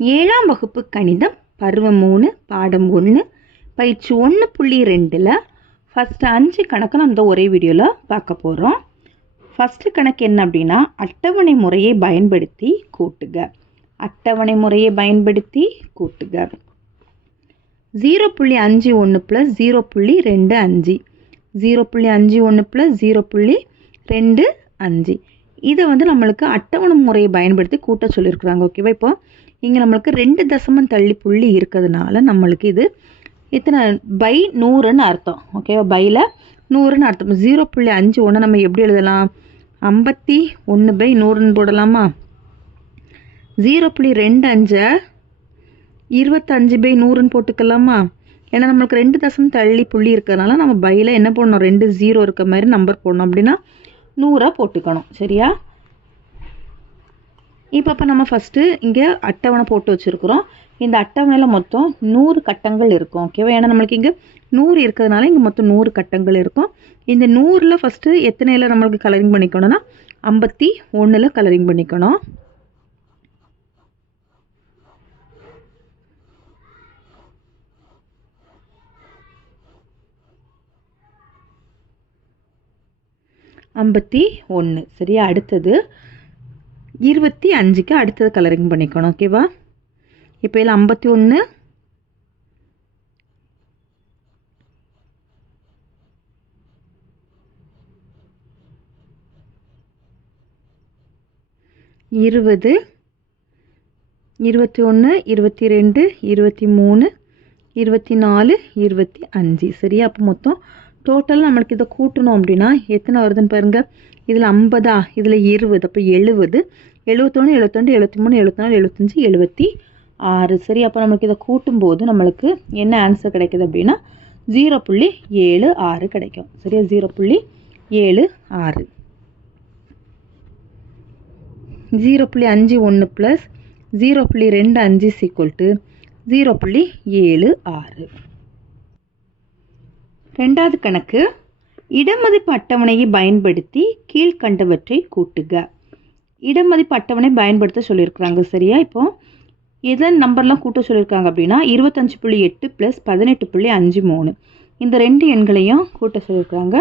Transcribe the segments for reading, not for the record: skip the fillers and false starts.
ஏழாம் வகுப்பு கணிதம் பருவம் 3 பாடம் 1 பயிற்சி 1.2ல் ஃபஸ்ட்டு 5 கணக்கு நம்ம ஒரே வீடியோவில் பார்க்க போகிறோம். ஃபஸ்ட்டு கணக்கு என்ன அப்படின்னா, அட்டவணை முறையை பயன்படுத்தி கூட்டுக. அட்டவணை முறையை பயன்படுத்தி கூட்டுக. 0.51 + 0.25 0.51 + 0.25 இதை நம்மளுக்கு அட்டவணை முறையை பயன்படுத்தி கூட்ட சொல்லியிருக்கிறாங்க. ஓகேவா? இப்போ இங்கே நம்மளுக்கு 2 தசமம் தள்ளி புள்ளி இருக்கிறதுனால நம்மளுக்கு இது இத்தனை பை 100ன்னு அர்த்தம். ஓகேவா? பையில் 100ன்னு அர்த்தம். 0.51 நம்ம எப்படி எழுதலாம்? 51/100ன்னு போடலாமா? 0.25 25/100ன்னு போட்டுக்கலாமா? ஏன்னா நம்மளுக்கு 2 தசமம் தள்ளி புள்ளி இருக்கிறதுனால நம்ம பையில் என்ன போடணும்? 2 0 இருக்க மாதிரி நம்பர் போடணும். அப்படின்னா 100 போட்டுக்கணும். சரியா? இப்போ நம்ம ஃபஸ்ட்டு இங்கே அட்டவணை போட்டு வச்சுருக்குறோம். இந்த அட்டவணையில் மொத்தம் 100 கட்டங்கள் இருக்கும். ஓகேவா? ஏன்னா நம்மளுக்கு இங்கே 100 இருக்கிறதுனால இங்கே மொத்தம் 100 கட்டங்கள் இருக்கும். இந்த 100ல் ஃபஸ்ட்டு எத்தனையில் நம்மளுக்கு கலரிங் பண்ணிக்கணும்னா 51ல் கலரிங் பண்ணிக்கணும். சரியா? அடுத்தது 25க்கு அடுத்தது கலரிங் பண்ணிக்கணும். ஓகேவா? இப்போ இதில் 51 20 21 22 23 24 25. சரியா? அப்போ மொத்தம் டோட்டல் நம்மளுக்கு இதை கூட்டணும் அப்படின்னா எத்தனை வருதுன்னு பாருங்கள். இதில் 50, இதில் 20, அப்போ 70, 71 72 73 74 75 76. சரி, அப்போ நம்மளுக்கு இதை கூட்டும்போது நம்மளுக்கு என்ன ஆன்சர் கிடைக்குது அப்படின்னா 0.76 கிடைக்கும். சரியா? 0.76. 0.51 + 0.25 = 0.76. ரெண்டாவது கணக்கு, இடமதிப்பு அட்டவணையை பயன்படுத்தி கீழ்கண்டவற்றை கூட்டுக. இடமதிப்பு அட்டவணை பயன்படுத்த சொல்லியிருக்கிறாங்க. சரியா? இப்போ எதன் நம்பர்லாம் கூட்ட சொல்லியிருக்காங்க அப்படின்னா 25.8 + 18.53 இந்த 2 எண்களையும் கூட்ட சொல்லியிருக்காங்க.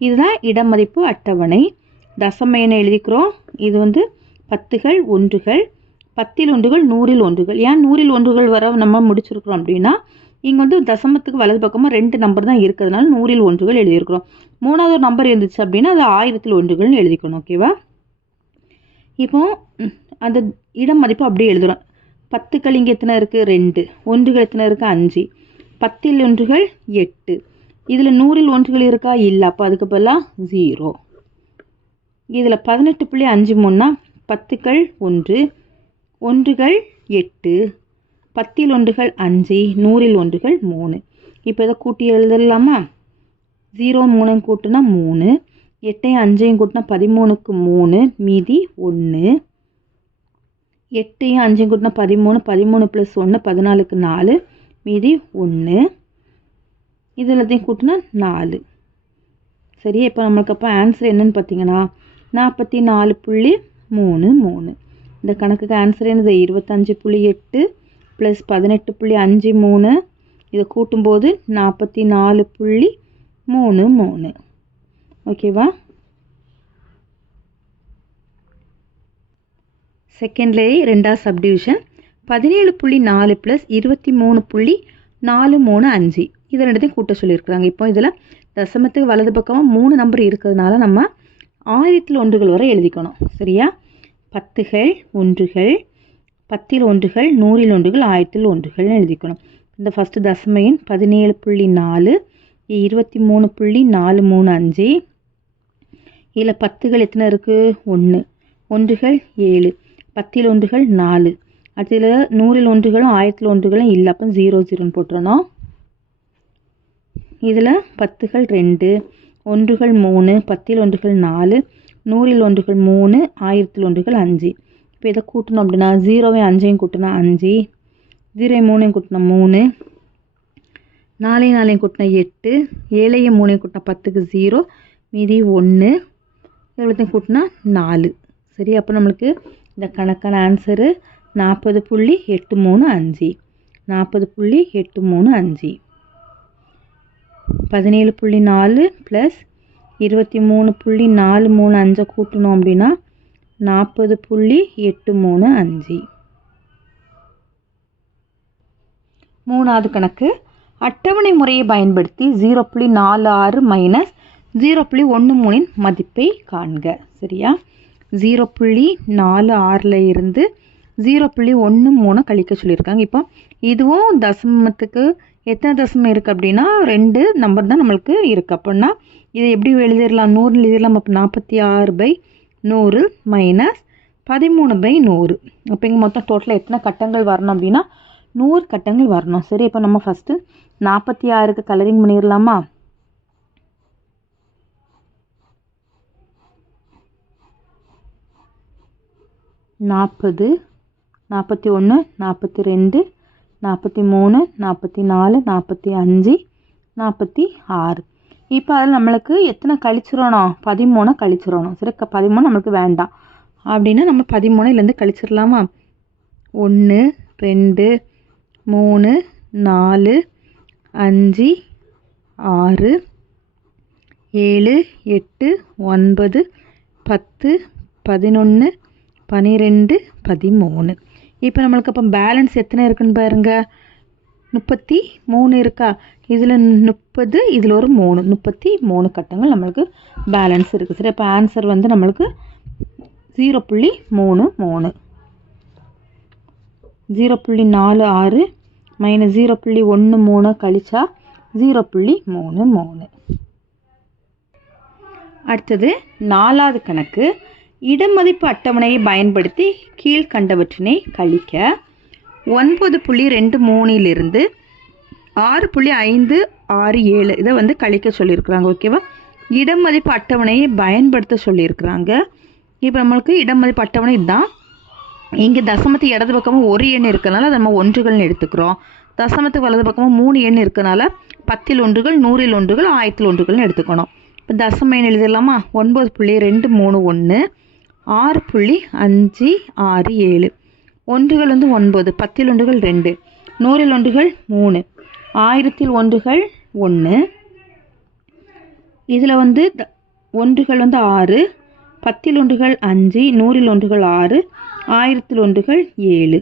இதுதான் இடமதிப்பு அட்டவணை. தசம எண்ணை எழுதிக்கிறோம். இது 10கள் 1கள் 10ல் 1கள் 100ல் 1கள். ஏன் 100ல் 1கள் வர நம்ம முடிச்சிருக்கிறோம் அப்படின்னா இங்கே தசமத்துக்கு வலது பக்கமாக 2 நம்பர் தான் இருக்கிறதுனால 100ல் 1கள் எழுதியிருக்கிறோம். 3வது ஒரு நம்பர் இருந்துச்சு அப்படின்னா அது 1000ல் 1கள்னு எழுதிக்கணும். ஓகேவா? இப்போ அந்த இடம் மதிப்பு அப்படியே எழுதுகிறோம். 10கள் இங்கே எத்தனை இருக்குது? 2. 1கள் எத்தனை இருக்குது? 5. 10ல் 1கள் 8. இதில் 100ல் 1கள் இருக்கா? இல்லை. அப்போ அதுக்கு பதிலாக 0. இதில் 18.53னா 10கள் 1, 1கள் 8, 10ல் 1கள் 5, 100ல் 1கள் 3. இப்போ இதை கூட்டி எழுதலாமா? 0 3 கூட்டினா 3, 8 5 கூட்டினா 13க்கு 3 மீதி 1, 8 5 கூட்டினா 13, 13 + 1 14க்கு 4 மீதி 1, இது எல்லாத்தையும் கூட்டினா 4. சரி, இப்போ நம்மளுக்கு அப்போ ஆன்சர் என்னன்னு பார்த்தீங்கன்னா 44.33. இந்த கணக்குக்கு ஆன்சர் என்னது? 25.8 + 18.53 இதை கூட்டும்போது 44.33. ஓகேவா? செகண்ட்லேயே ரெண்டாவது சப்டிவிஷன் 17.4 + 23.435 இதை ரெண்டுத்தையும் கூட்ட சொல்லியிருக்கிறாங்க. இப்போ இதில் தசமத்துக்கு வலது பக்கமாக 3 நம்பர் இருக்கிறதுனால நம்ம 1000ல் 1கள் வரை எழுதிக்கணும். சரியா? 10கள் 1கள் 10ல் 1கள் 100ல் 1கள் 1000ல் 1கள்னு எழுதிக்கணும். இந்த ஃபஸ்ட்டு தசம எண் 17.4 23.435. இதில் 10கள் எத்தனை இருக்குது? 1. 1கள் 7. 10ல் 1கள் 4. அதில் 100ல் 1களும் 1000ல் 1களும் இல்லை. அப்போ 0 0ன்னு போட்டுறணும். இதில் 10கள் 2, 1கள் 3, 10ல் 1கள் 4, 100ல் 1கள் 3, 1000ல் 1கள் 5. இப்போ இதை கூட்டணும் அப்படின்னா 0 5 கூட்டினா 5, 0 3 கூட்டினா 3, 4 4 கூட்டினா 8, 7 3 கூட்டினா 10க்கு 0 மீதி 1, எவ்வளோத்தையும் கூட்டினா 4. சரி, அப்போ நம்மளுக்கு இந்த கணக்கான ஆன்சரு 40.835 40.835 17.4 ப்ளஸ் 23.435 கூட்டணும் அப்படின்னா 40.835. மூணாவது கணக்கு அட்டவணை முறையை பயன்படுத்தி 0.46 மைனஸ் 0.13 மதிப்பை காண்க. சரியா? 0.46 இருந்து 0.13 கழிக்க சொல்லியிருக்காங்க. இப்போ இதுவும் தசமத்துக்கு எத்தனை தசமம் இருக்குது அப்படின்னா 2 நம்பர் தான் நம்மளுக்கு இருக்குது. அப்படின்னா இதை எப்படி எழுதிடலாம்? 100 எழுதிடலாம். அப்போ 46/100 மைனஸ் 13/100. அப்போ இங்கே மொத்தம் டோட்டலாக எத்தனை கட்டங்கள் வரணும் அப்படின்னா 100 கட்டங்கள் வரணும். சரி, இப்போ நம்ம ஃபஸ்ட்டு 46க்கு கலரிங் பண்ணிடலாமா? நாற்பது 41 42 43 44 45 46. இப்போ அதில் நம்மளுக்கு எத்தனை கழிச்சிடணும்? 13 கழிச்சிடணும். சரி, 13 நம்மளுக்கு வேண்டாம் அப்படின்னா நம்ம 13லேருந்து கழிச்சிடலாமா? 1 2 3 4 5 6 7 8 9 10 11 12 13. இப்போ நம்மளுக்கு அப்போ பேலன்ஸ் எத்தனை இருக்குன்னு பாருங்க. 33 இருக்கா? இதில் 30, இதில் ஒரு 3, 33 கட்டங்கள் நம்மளுக்கு பேலன்ஸ் இருக்குது. சரி, இப்போ ஆன்சர் வந்து நம்மளுக்கு 0.33 0.46 மைனஸ் 0.13 கழிச்சா 0.33. அடுத்தது நாலாவது கணக்கு இடமதிப்பு அட்டவணையை பயன்படுத்தி கீழ்கண்டவற்றினை கழிக்க. 9.23 6.567 இதை வந்து கழிக்க சொல்லியிருக்கிறாங்க. ஓகேவா? இடமதிப்பு அட்டவணையை பயன்படுத்த சொல்லியிருக்கிறாங்க. இப்போ நம்மளுக்கு இடமதிப்பு அட்டவணை இதுதான். இங்கே தசமத்து இடது பக்கமும் ஒரு எண் இருக்கிறனால அதை நம்ம ஒன்றுகள்னு எடுத்துக்கிறோம். தசமத்துக்கு வலது பக்கமும் 3 எண் இருக்கிறனால 10ல் ஒன்றுகள் 100ல் ஒன்றுகள் 1000ல் ஒன்றுகள்னு எடுத்துக்கணும். இப்போ தசம எண் எழுதிடலாமா? 9.231 6.567 ஒன்றுகள் வந்து 9, 10ல் ஒன்றுகள் 2, 100ல் ஒன்றுகள் 3, 1000ல் ஒன்றுகள் 1. இதில் வந்து ஒன்றுகள் வந்து 6, 10ல் ஒன்றுகள் 5, 100ல் ஒன்றுகள் 6, 1000ல் ஒன்றுகள் 7.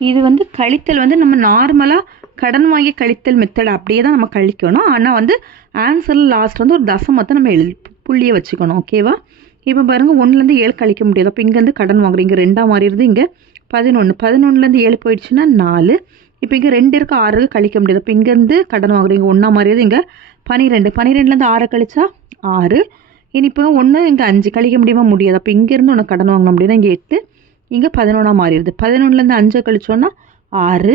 இது வந்து கழித்தல் வந்து நம்ம நார்மலாக கடன் வாங்கி கழித்தல் மெத்தட் அப்படியே தான் நம்ம கழிக்கணும். ஆனால் வந்து ஆன்சரில் லாஸ்ட் வந்து ஒரு தசமத்தை நம்ம புள்ளியை வச்சுக்கணும். ஓகேவா? இப்போ பாருங்கள், 1லேருந்து 7 கழிக்க முடியாது. அப்போ இங்கேருந்து கடன் வாங்குறோம். இங்கே 2 மாறிடுது. இங்கே 11, 11லேருந்து 7 போயிடுச்சுன்னா 4. இப்போ இங்கே 2 இருக்கு, 6 கழிக்க முடியாது. அப்போ இங்கேருந்து கடன் வாங்குறோம். இங்கே 1 மாறிடுது. இங்கே 12, 12லேருந்து 6 கழிச்சா 6. இனி இப்போ 1 இங்கே 5 கழிக்க முடியுமா? முடியாது. அப்போ இங்கேருந்து ஒன்று கடன் வாங்கணும் அப்படின்னா இங்கே 8, இங்கே 11 மாறிடுது. 11லேருந்து 5 கழிச்சோன்னா 6,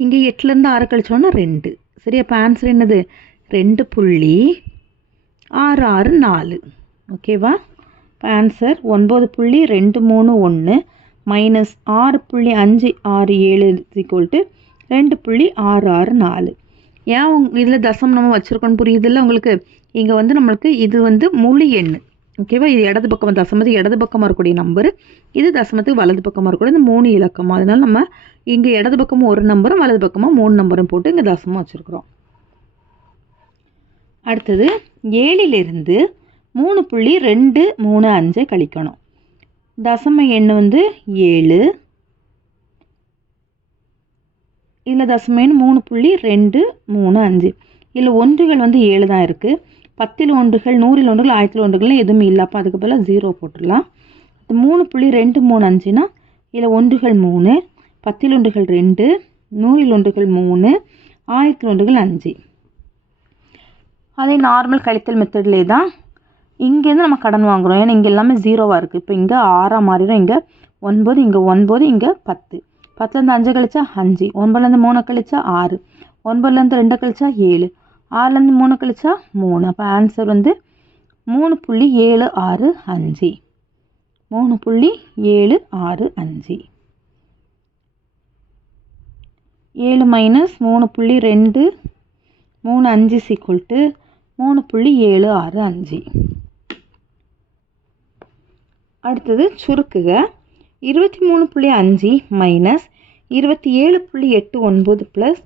இங்கே 8லேருந்து 6 கழிச்சோன்னா 2. சரி, அப்போ ஆன்சர் என்னது? 2.664. ஓகேவா? இப்போ ஆன்சர் 9.231 மைனஸ் 6.567 2.664. ஏன் இதில் தசம் நம்ம வச்சுருக்கோன்னு புரியுதில்ல உங்களுக்கு? இங்கே வந்து நம்மளுக்கு இது வந்து முழு எண். ஓகேவா? இது இடது பக்கம் தசமத்துக்கு இடது பக்கமாக இருக்கக்கூடிய நம்பர், இது தசமத்துக்கு வலது பக்கமாக இருக்கக்கூடிய இந்த 3 இலக்கம். அதனால நம்ம இங்கே இடது பக்கமும் ஒரு நம்பரும் வலது பக்கமாக 3 நம்பரும் போட்டு இங்கே தசமம் வச்சுருக்குறோம். அடுத்தது 7லிருந்து 3.235 கழிக்கணும். தசம எண் வந்து 7, இதில் தசம எண் 3.235. இதில் ஒன்றுகள் வந்து 7 தான் இருக்குது. 10ல் ஒன்றுகள் 100ல் ஒன்றுகள் 1000ல் ஒன்றுகள் எதுவுமே இல்லை. அப்போ அதுக்கு பதிலாக 0 போட்டுடலாம். 3.235னா இதில் ஒன்றுகள் 3, 10ல் ஒன்றுகள் 2, 100ல் ஒன்றுகள் 3, 1000ல் ஒன்றுகள் 5. அதே நார்மல் கழித்தல் மெத்தட்லேயே தான் இங்கேருந்து நம்ம கடன் வாங்குகிறோம். ஏன்னா இங்கே எல்லாமே 0வாக இருக்குது. இப்போ இங்கே 6 மாறிடும். இங்கே 9, இங்கே 9, இங்கே 10. 10லேருந்து 5 கழிச்சா 5, 9லேருந்து 3 கழிச்சா 6, 9லேருந்து 2 கழிச்சா 7, 6லேருந்து 3 கழிச்சா 3. அப்போ ஆன்சர் வந்து 3.765. 3.765. 7 மைனஸ் 3.235 3.765. அடுத்தது சுருக்குக. 23.5 மைனஸ் 27.89 ப்ளஸ்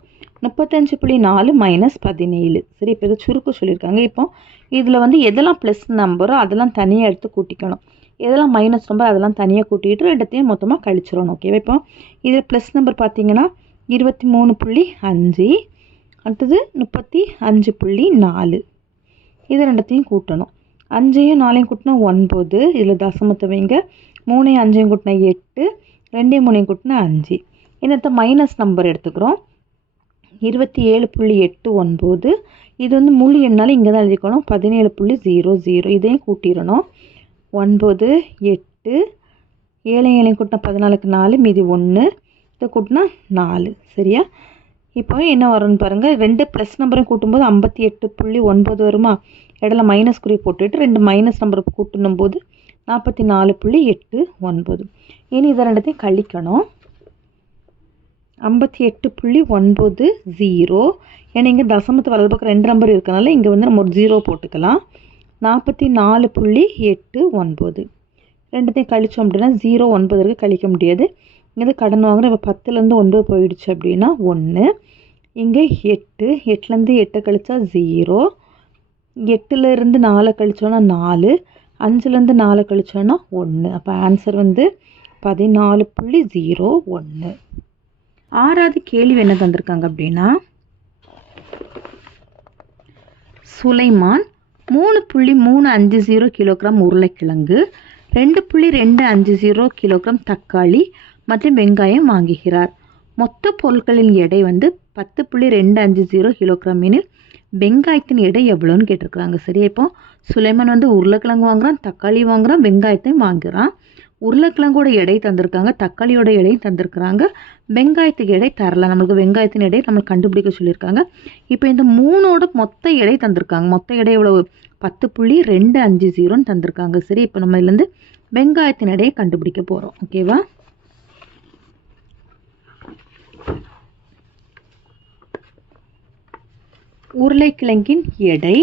35.4 மைனஸ் 17. சரி, இப்போ இதை சுருக்கு சொல்லியிருக்காங்க. இப்போ இதில் வந்து எதெல்லாம் ப்ளஸ் நம்பரோ அதெல்லாம் தனியாக எடுத்து கூட்டிக்கணும், எதெல்லாம் மைனஸ் நம்பர் அதெல்லாம் தனியாக கூட்டிகிட்டு ரெண்டுத்தையும் மொத்தமாக கழிச்சிடணும். ஓகேவா? இப்போ இதில் ப்ளஸ் நம்பர் பார்த்தீங்கன்னா 23.5, அடுத்தது 35.4. இது ரெண்டுத்தையும் கூட்டணும். 5ஐயும் 4ஐயும் கூட்டினா 9, இதில் தசமத்தை வைங்க. 3ஐயும் 5ஐயும் கூட்டினா 8, 2ஐயும் 3ஐயும் கூட்டினா 5. என்னத்த மைனஸ் நம்பர் எடுத்துக்கிறோம். 27.89. இது வந்து முழு எண்ணால் இங்கே தான் எழுதிக்கணும். 17.00. இதையும் கூட்டிடணும். 9, 8, 7ஐயும் கூட்டினா 14க்கு 4, மீதி 1, இதை கூட்டினா 4. சரியா? இப்போ என்ன வரும்னு பாருங்கள். 2 ப்ளஸ் நம்பரையும் கூட்டும்போது 58.9 வருமா? இடையில மைனஸ் குறி போட்டுட்டு 2 மைனஸ் நம்பரை கூட்டணும் போது 44.89. இனி இதை ரெண்டுத்தையும் கழிக்கணும். 58.90. ஏன்னா இங்கே தசமத்து வலது பக்கம் 2 நம்பர் இருக்கனால இங்கே வந்து நம்ம ஒரு 0 போட்டுக்கலாம். 44.89. ரெண்டுத்தையும் கழித்தோம் அப்படின்னா 0, 9 இருக்குது, கழிக்க முடியாது. இங்கே கடன் வாங்குறோம். இப்போ 10லேருந்து 9 போயிடுச்சு அப்படின்னா 1. இங்கே 8, 8லேருந்து 8 கழிச்சா 0, 8லேருந்து 4 கழிச்சோன்னா 4, 5லேருந்து 4 கழிச்சோன்னா 1. அப்போ ஆன்சர் வந்து 14.01. 6வது கேள்வி என்ன தந்திருக்காங்க அப்படின்னா, சுலைமான் 3.350 கிலோகிராம் உருளைக்கிழங்கு, 2.250 கிலோகிராம் தக்காளி மற்றும் வெங்காயம் வாங்குகிறார். மொத்த பொருட்களின் எடை வந்து 10.250 கிலோகிராம் எனில் வெங்காயத்தின் எடை எவ்வளோன்னு கேட்டிருக்கிறாங்க. சரி, இப்போ சுலைமான் வந்து உருளைக்கிழங்கு வாங்குறான், தக்காளி வாங்குறான், வெங்காயத்தையும் வாங்குறான். உருளைக்கிழங்கோட எடை தந்திருக்காங்க, தக்காளியோட எடை தந்திருக்கிறாங்க, வெங்காயத்துக்கு எடை தரல. நம்மளுக்கு வெங்காயத்தின் எடை நம்ம கண்டுபிடிக்க சொல்லியிருக்காங்க. இப்போ இந்த 3ஓட மொத்த எடை தந்திருக்காங்க. மொத்த எடை எவ்வளவு? 10.250 தந்திருக்காங்க. சரி, இப்போ நம்ம இதுலேருந்து வெங்காயத்தின் எடையை கண்டுபிடிக்க போகிறோம். ஓகேவா? உருளைக்கிழங்கின் எடை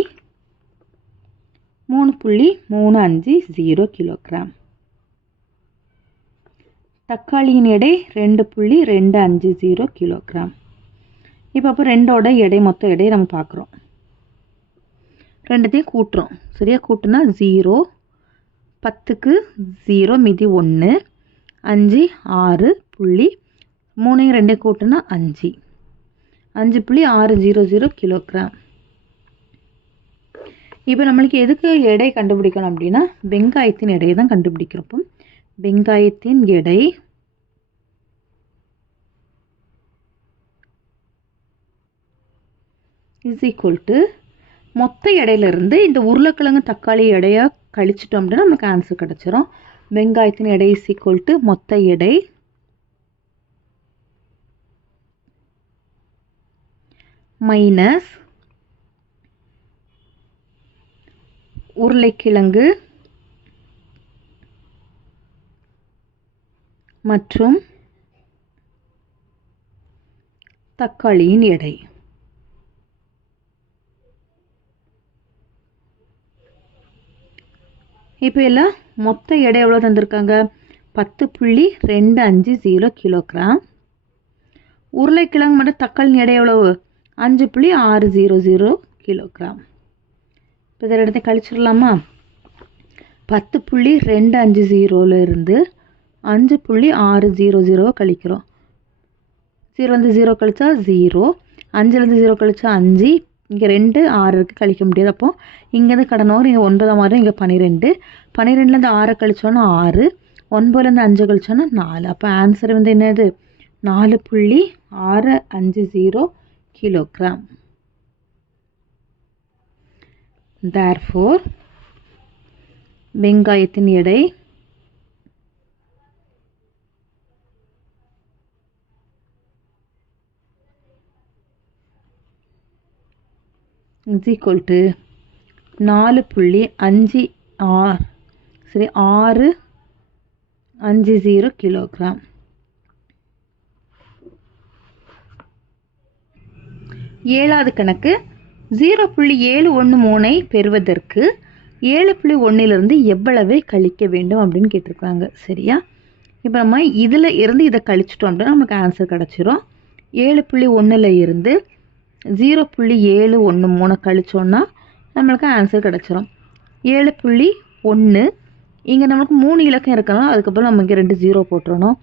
3.350 கிலோகிராம். தக்காளியின் எடை 2.250 கிலோகிராம். இப்போ 2ஓட எடை மொத்த எடையை நம்ம பார்க்குறோம். ரெண்டுத்தையும் கூட்டுறோம். சரியா? கூட்டுனா 0, 10க்கு 0, மீதி 1, 5, 6, 3ஐயும் 2ஐயும் கூட்டுனா 5, 5.600 கிலோகிராம். இப்போ நம்மளுக்கு எதுக்கு எடை கண்டுபிடிக்கணும் அப்படின்னா வெங்காயத்தின் எடையை தான் கண்டுபிடிக்கிறப்போ வெங்காயத்தின் எடை இஸ் ஈக்குவல் டு மொத்த எடையிலிருந்து இந்த உருளைக்கிழங்கு தக்காளி எடையை கழிச்சிட்டோம் அப்படின்னா நமக்கு ஆன்சர் கிடச்சிரும். வெங்காயத்தின் எடை இஸ் ஈக்குவல் டு மொத்த எடை மைனஸ் உருளைக்கிழங்கு மற்றும் தக்காளியின் எடை. இப்போ எல்லாம் மொத்த எடை எவ்வளோ தந்திருக்காங்க? 10.250 கிலோகிராம். உருளைக்கிழங்கு மற்றும் தக்காளியின் எடை எவ்வளவு? 5.600 கிலோகிராம். இப்போ இதில் இடத்தை கழிச்சிடலாமா? 10.250 5.600 கழிக்கிறோம். 0 கழிச்சா 0, 5லேருந்து 0 கழிச்சா 5, இங்கே 2, 6 இருக்குது, கழிக்க முடியாது. அப்போது இங்கேருந்து கடன் வாங்குறோம். இங்கே 9 மாதிரி, இங்கே 12, 12லேருந்து 6 கழிச்சோன்னா 6, 9லேருந்து 5 கழிச்சோன்னா 4. அப்போ ஆன்சர் வந்து என்னது? 4.650 கிலோகிராம். Therefore, வெங்காயத்தின் எடை is equal to 4.650 கிலோகிராம். 7வது கணக்கு 0.713 பெறுவதற்கு 7.1 எவ்வளவை கழிக்க வேண்டும் அப்படின்னு கேட்டிருக்காங்க. சரியா? இப்போ நம்ம இதில் இருந்து இதை கழிச்சிட்டோம் அப்படின்னா நமக்கு ஆன்சர் கிடச்சிரும். 7.1 இருந்து 0.713 கழிச்சோன்னா நம்மளுக்கு ஆன்சர் கிடச்சிரும். 7.1 இங்கே நம்மளுக்கு 3 இலக்கம் இருக்கணும். அதுக்கப்புறம் நம்ம இங்கே 2 0 போட்டுறணும்.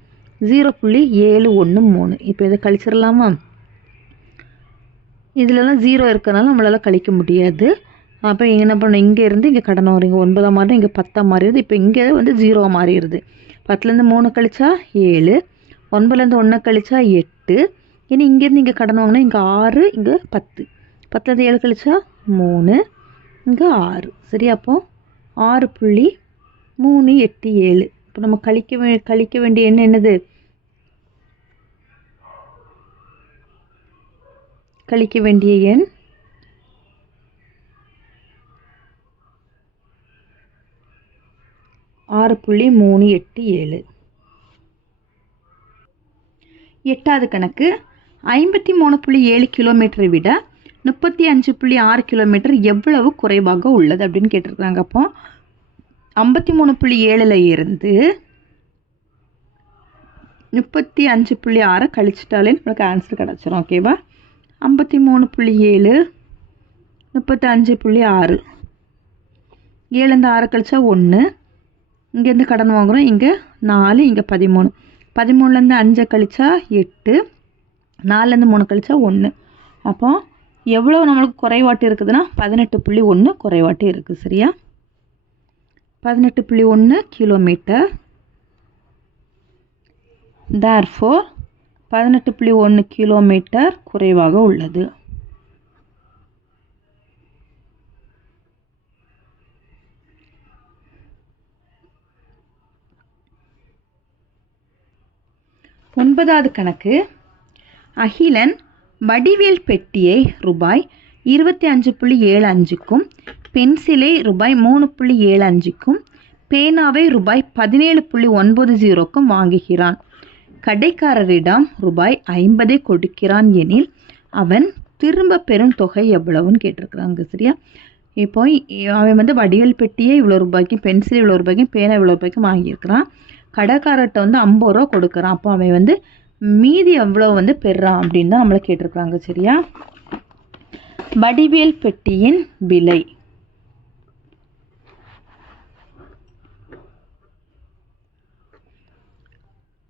0.713. இப்போ இதை கழிச்சிடலாமா? இதுலலாம் 0 இருக்கனால நம்மளால் கழிக்க முடியாது. அப்போ இங்கே என்ன பண்ணணும், இங்கே இருந்து இங்கே கடன் வரும். இங்கே 9 மாறி இங்கே 10 மாறிடுது. இப்போ இங்கே வந்து 0 மாறிடுது. 10லேருந்து 3 கழிச்சா 7, 9லேருந்து 1 கழிச்சா 8. இனி இங்கேருந்து இங்கே கடன் வாங்கினா இங்கே 6, இங்கே 10. 10லேருந்து 7 கழிச்சா 3, இங்கே 6. சரியா? அப்போ 6.387. இப்போ நம்ம கழிக்க வேண்டிய எண் என்னது? கழிக்க வேண்டிய எண் 6.387. 8வது கணக்கு 53.7 கிலோமீட்டரை விட 35.6 கிலோமீட்டர் எவ்வளவு குறைவாக உள்ளது அப்படின்னு கேட்டிருக்காங்க. அப்போ 53.7 இருந்து 35.6 கழிச்சிட்டாலே நம்மளுக்கு ஆன்சர் கிடச்சிரும். ஓகேவா? 53.7 35.6 7லேருந்து 6 கழிச்சா 1, இங்கேருந்து கடன் வாங்குகிறோம். இங்கே 4, இங்கே 13. 13லேருந்து 5 கழிச்சா 8, 4லேருந்து 3 கழிச்சா 1. அப்போ எவ்வளோ நம்மளுக்கு குறைவாட்டு இருக்குதுன்னா 18.1 குறைவாட்டு இருக்குது. சரியா? 18.1 கிலோமீட்டர். therefore 18.1 கிலோமீட்டர் குறைவாக உள்ளது. ஒன்பதாவது கணக்கு அகிலன் வடிவேல் பெட்டியை ரூபாய் 25.75க்கும் பென்சிலை ரூபாய் 3.75க்கும் பேனாவை ரூபாய் 17.90க்கும் வாங்குகிறான். கடைக்காரரிடம் ரூபாய் 50 கொடுக்கிறான் எனில் அவன் திரும்ப பெறும் தொகை எவ்வளவுன்னு கேட்டிருக்கிறாங்க. சரியா? இப்போ அவன் வந்து வடிவேல் பெட்டியை இவ்வளோ ரூபாய்க்கும் பென்சில் இவ்வளோ ரூபாய்க்கும் பேனா இவ்வளோ ரூபாய்க்கும் வாங்கியிருக்கிறான். கடைக்காரர்கிட்ட வந்து 50 ரூபா கொடுக்குறான். அப்போ அவன் வந்து மீதி எவ்வளோ வந்து பெறான் அப்படின்னு தான் நம்மளை கேட்டிருக்காங்க. சரியா? வடிவேல் பெட்டியின் விலை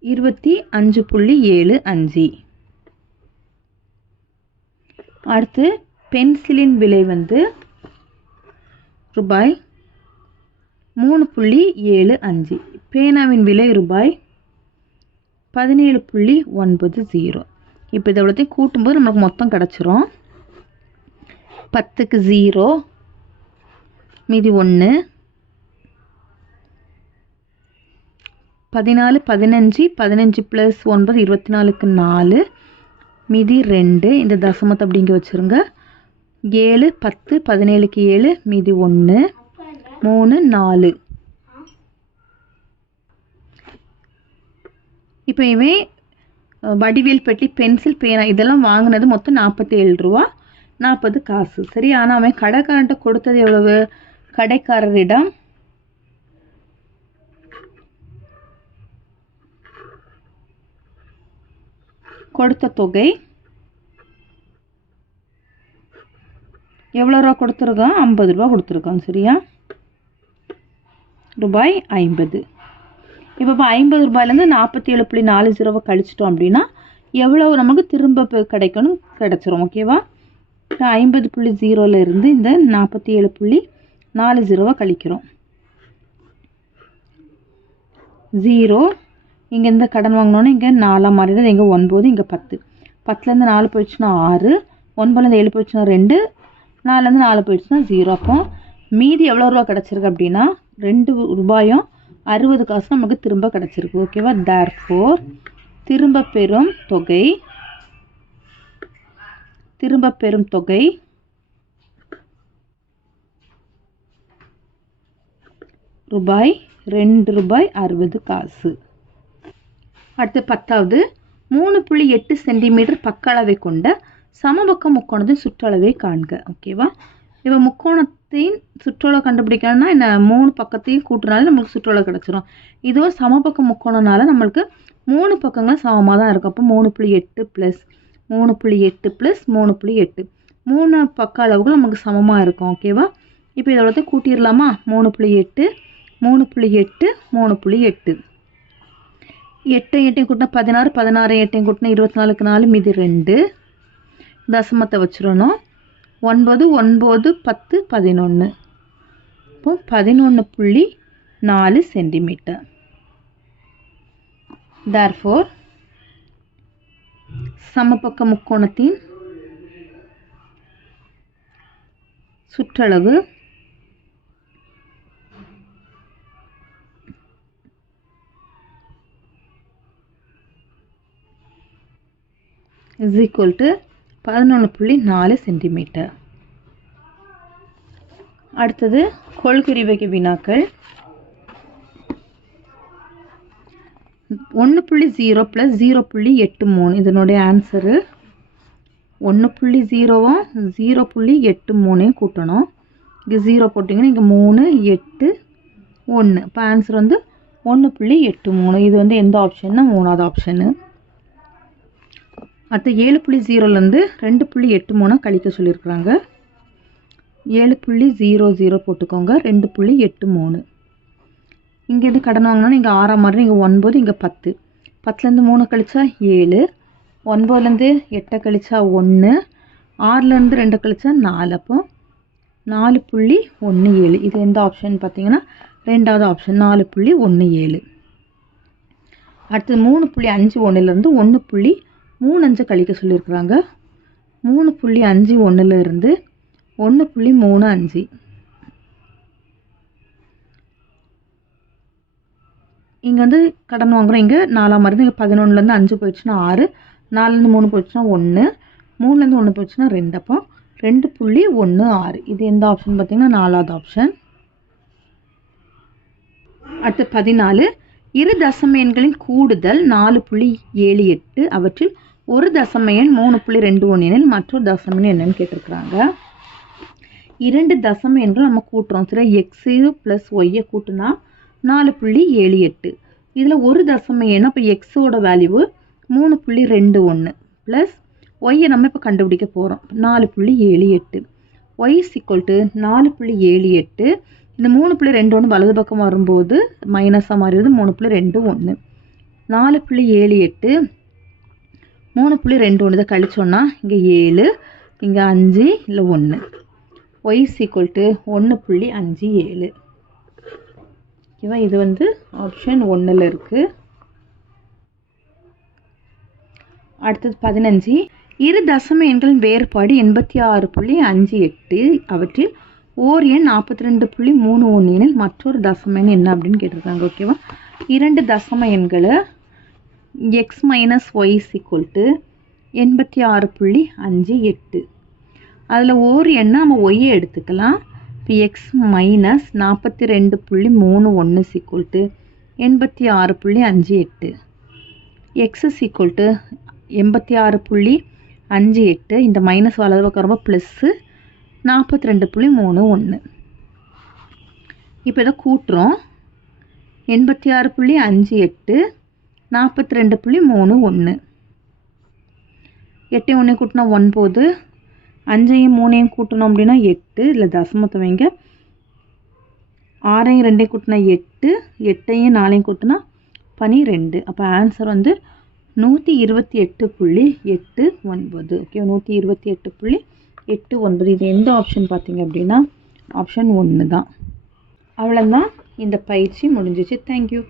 25.75. அடுத்து பென்சிலின் விலை வந்து ரூபாய் 3.75. பேனாவின் விலை ரூபாய் 17.90. இப்போ இதை எவ்வளோத்தையும் கூட்டும்போது நமக்கு மொத்தம் கிடச்சிரும். 10க்கு 0, மீதி 1, 14, 15, 15 + 9 24க்கு 4, மீதி 2. இந்த தசமத்தை அப்படிங்க வச்சுருங்க. 7, 10, 17க்கு 7, மீதி 1, 3, 4. இப்போ இவன் வடிவேல் பெட்டி பென்சில் பேனா இதெல்லாம் வாங்கினது மொத்தம் 47 ரூபா 40 காசு. சரி? ஆனால் அவன் கடைக்காரன்ட்ட கொடுத்தது எவ்வளவு? கடைக்காரரிடம் கொடுத்த தொகை எவ்வளோ ரூபா கொடுத்துருக்கான்? 50 ரூபா கொடுத்துருக்கான். சரியா? ரூபாய் 50. இப்போ 50 ரூபாயிலேருந்து 47.40 கழிச்சிட்டோம் அப்படின்னா எவ்வளோ நமக்கு திரும்ப கிடைக்கணும் கிடச்சிரும். ஓகேவா? 50.0 இருந்து இந்த 47.40 கழிக்கிறோம். 0 இங்கேருந்து கடன் வாங்கினோன்னா இங்கே 4 மாறிடுது. இங்கே 9, இங்கே 10. 10லேருந்து 4 போயிடுச்சுன்னா 6, 9லேருந்து 7 போயிடுச்சுன்னா 2, 4லேருந்து 4 போயிடுச்சுன்னா 0. அப்போ மீதி எவ்வளோ ரூபா கிடச்சிருக்கு அப்படின்னா 2 ரூபாயும் 60 காசு நமக்கு திரும்ப கிடச்சிருக்கு. ஓகேவா? therefore திரும்ப பெறும் தொகை ரூபாய் 2 ரூபாய் 60 காசு. அடுத்து 10வது 3.8 சென்டிமீட்டர் பக்க அளவை கொண்ட சமபக்க முக்கோணத்தின் சுற்றளவை காண்க. ஓகேவா? இப்போ முக்கோணத்தின் சுற்றளவு கண்டுபிடிக்கணும்னா என்ன 3 பக்கத்தையும் கூட்டினாலும் நம்மளுக்கு சுற்றளவு கிடச்சிரும். இதோ சமபக்க முக்கோணம்னால நம்மளுக்கு 3 பக்கங்களும் சமமாக தான் இருக்கும். அப்போ 3.8 ப்ளஸ் 3.8 ப்ளஸ் 3.8 3 பக்க அளவுகள் நமக்கு சமமாக இருக்கும். ஓகேவா? இப்போ இதோட கூட்டிடலாமா? 3.8 3.8 3.8 8 8 கூட்டினா 16 16 8 கூட்டினா 24க்கு 4 மீதி 2 தசமத்தை வச்சிடணும். 9 9 10 11 இப்போ 11.4 சென்டிமீட்டர். therefore சமபக்க முக்கோணத்தின் சுற்றளவு is equal to 11.4 சென்டிமீட்டர். அடுத்தது கொள்குறி வகை வினாக்கள். 1.0 + 0.83 இதனுடைய ஆன்சரு 1.0வும் 0.83 கூட்டணும். இங்கே 0 போட்டிங்கன்னா இங்கே 3 8 1. இப்போ ஆன்சர் வந்து 1.83. இது வந்து எந்த ஆப்ஷன்னா 3வது ஆப்ஷனு. அடுத்து 7.0லேருந்து 2.83 கழிக்க சொல்லியிருக்கிறாங்க. 7.00 போட்டுக்கோங்க. 2.83 இங்கேருந்து கடன் வாங்கினா இங்கே 6ஆம் மாதிரி இங்கே 9 இங்கே 10 10லேருந்து 3 கழிச்சா 7 9லேருந்து 8 கழிச்சா 1 6லேருந்து 2 கழிச்சா 4 அப்போ 4.17. இது எந்த ஆப்ஷன் பார்த்தீங்கன்னா 2வது ஆப்ஷன் 4.17. அடுத்து 3.51லேருந்து 1.35 கழிக்க சொல்லியிருக்கிறாங்க. 3.51லேருந்து 1.35 இங்கே வந்து கடன் வாங்குகிறோம். இங்கே 4ஆம் மாதிரி இங்கே 11லேருந்து 5 போயிடுச்சுன்னா 6 4லேருந்து 3 போயிடுச்சுன்னா 1 3லேருந்து 1 போயிடுச்சுன்னா 2 அப்போ 2.16. இது எந்த ஆப்ஷன் பார்த்தீங்கன்னா 4வது ஆப்ஷன். அடுத்து 14 இரு தசம எண்களின் கூடுதல் 4.78 அவற்றில் ஒரு தசம எண் 3.21 எனில் மற்றொரு தசம எண் என்னன்னு கேட்டிருக்கிறாங்க. 2 தசம எண்கள் நம்ம கூட்டுறோம். சரி, எக்ஸு ப்ளஸ் ஒய்யை கூட்டினா 4.78. இதில் ஒரு தசம எண் அப்போ எக்ஸோட வேல்யூ 3.21 ப்ளஸ் ஒய்யை நம்ம இப்போ கண்டுபிடிக்க போகிறோம் 4.78. ஒய் = 4.78. இந்த 3.21 வலது பக்கம் வரும்போது மைனஸாக மாறிடுது 3.21. 4.78 3.21 இதை கழிச்சோன்னா இங்கே 7 இங்கே 5 இல்லை 1. ஒய் = 1.57. ஓகேவா? இது வந்து ஆப்ஷன் 1ல் இருக்குது. அடுத்தது 15 இரு தசம எண்களின் வேறுபாடு 86.58 அவற்றில் ஓர் எண் 42.31 எனில் மற்றொரு தசம எண் என்ன அப்படின்னு கேட்டிருக்காங்க. ஓகேவா? 2 தசம எண்களை எக்ஸ் மைனஸ் ஒய் = 86.58. அதில் ஓர் எண்ணை நம்ம ஒய்யை எடுத்துக்கலாம். இப்போ எக்ஸ் மைனஸ் 42.31 = 86.58. எக்ஸ் = 86.58. இந்த மைனஸ் வலது பக்கம் ரொம்ப ப்ளஸ்ஸு 42.31. இப்போ இதை கூட்டுறோம். 86.58 42.31 8 1 கூட்டினா 9 5 3 கூட்டணும் அப்படின்னா 8. இதில் தசமத்தை வைங்க. 6 2 கூட்டினா 8 8 4 கூட்டினா 12. அப்போ ஆன்சர் வந்து 128.89. ஓகே, 128.89. இது எந்த ஆப்ஷன் பார்த்தீங்க அப்படின்னா ஆப்ஷன் 1 தான். அவ்வளோதான், இந்த பயிற்சி முடிஞ்சிச்சு. தேங்க்யூ.